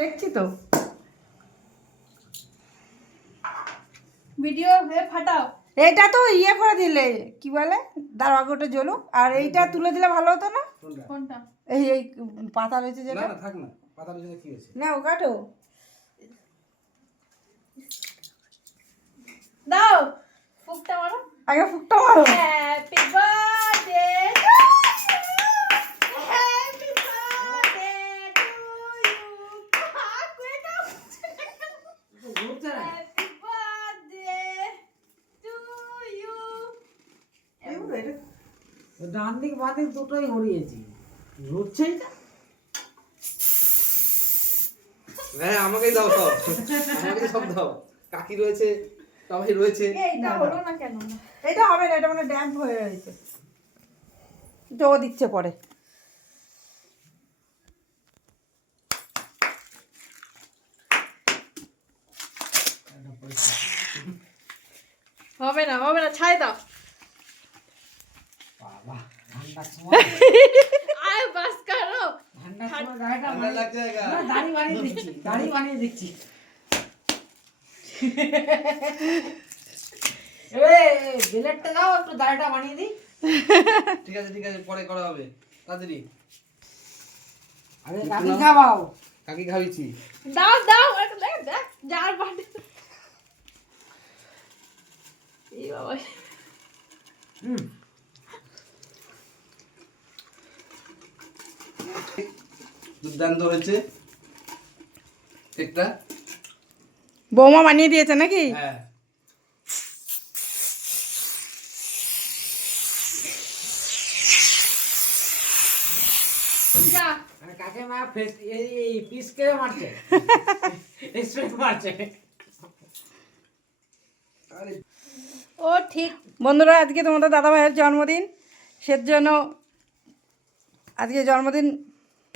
দেখছি তো ভিডিও ফাটাও। এটা তো ইয়ে করে দিলে কি বলে, দাঁড়া গোটা জ্বলুক, আর এইটা তুলে দিলে ভালো হতো না? কোনটা? এই এই পাতা রয়েছে যেটা। না থাক না, পাতা রয়েছে কি হয়েছে? নাও কাটো, দাও ফুকটা মারো, আগে ফুকটা মারো। Happy birthday happy birthday to you. Happy birthday to you. ডান দিক বাঁ দিক দুটোই হরিয়েছি, ঘুরছে এটা। হ্যাঁ আমাকেই দাও সব, আমাকেই সব দাও। কাকি রয়েছে, সবাই রয়েছে। এইটা হলো না কেন? এটা হবে না, এটা মানে ড্যাম্প হয়ে রয়েছে, তো ও দিচ্ছে পরে। হবে না হবে না, ছাই দাও। বাবা ঠান্ডার সময়, আয় বাস করো। ঠান্ডার সময় গাড়িটা ঠান্ডা লাগছে গা। দাড়ি বানিয়ে দিচ্ছি, দাড়ি বানিয়ে দিচ্ছি। ব্লেডটা দাও, একটু দাড়িটা বানিয়ে দিই। ঠিক আছে ঠিক আছে, পরে করা হবে, তাড়াতাড়ি। আরে কাকি খাওয়াও। কাকি খাওয়াইছি। দাও দাও, একটু দেখ দেখ যার বাড়ি। এই বাবা, দুর্দান্ত হয়েছে কেকটা। বৌমা বানিয়ে দিয়েছে নাকি? হ্যাঁ যা কাকে মা ফেস এই পিস করে মারছে, এক্সপ্রেস মারছে। ও ঠিক। বন্ধুরা, আজকে তোমাদের দাদা ভাইয়ের জন্মদিন, সেজন্য আজকে জন্মদিন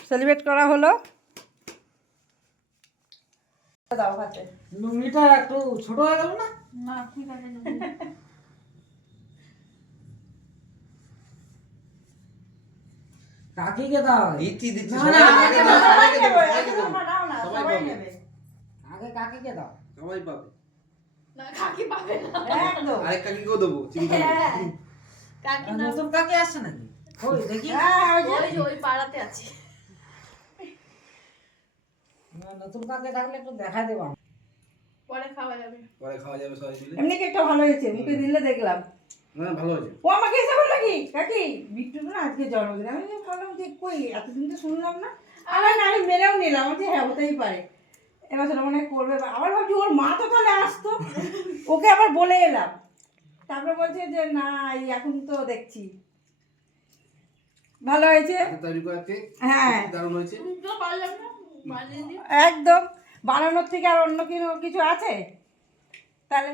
সেলিব্রেট করা হলো। দাও হাতে। নুনিটা একটু ছোট হয়ে গেল না? না ঠিক আছে। কাকিকে দাও। দিচ্ছি দিচ্ছি, না, সবাই না, আগে দাও, সবাইকে দেবো, সবাইকে দেবো। সবাই পাবে, আগে কাকিকে দাও। সবাই পাবে। না কাকি পাবে না, একদম। আরেক কাকিকেও দেবো, চিন্তা নেই। কাকি আর না, নতুন কাকি আসছে নাকি? ওই দেখি। ওই পাড়াতে আছে। না, নতুন কাকি থাকলে একটু দেখা দেবো। পরে খাওয়া যাবে, পরে খাওয়া যাবে সবাই মিলে। এমনি কেকটা ভালো হয়েছে, মুখে দিলে দেখলাম। না ভালো হয়েছে। ও আমাকে এসে বললো কি, কাকি বিট্টু না আজকে জন্মদিন। আমি ভাবলাম যে কই এতদিন তো শুনলাম না। আবার না, আমি মেনেও নিলাম যে হ্যাঁ হতেই পারে, এবার সেটা মনে হয় করবে। আবার ভাবছি ওর মা তো তাহলে আসতো, ওকে আবার বলে এলাম। তারপরে বলছে যে না এই এখন তো দেখছি ভালো হয়েছে। তৈরি করা কেক হ্যাঁ দারুণ হয়েছে। একদম, বানানোর থেকে আর অন্য কিছু আছে তাহলে?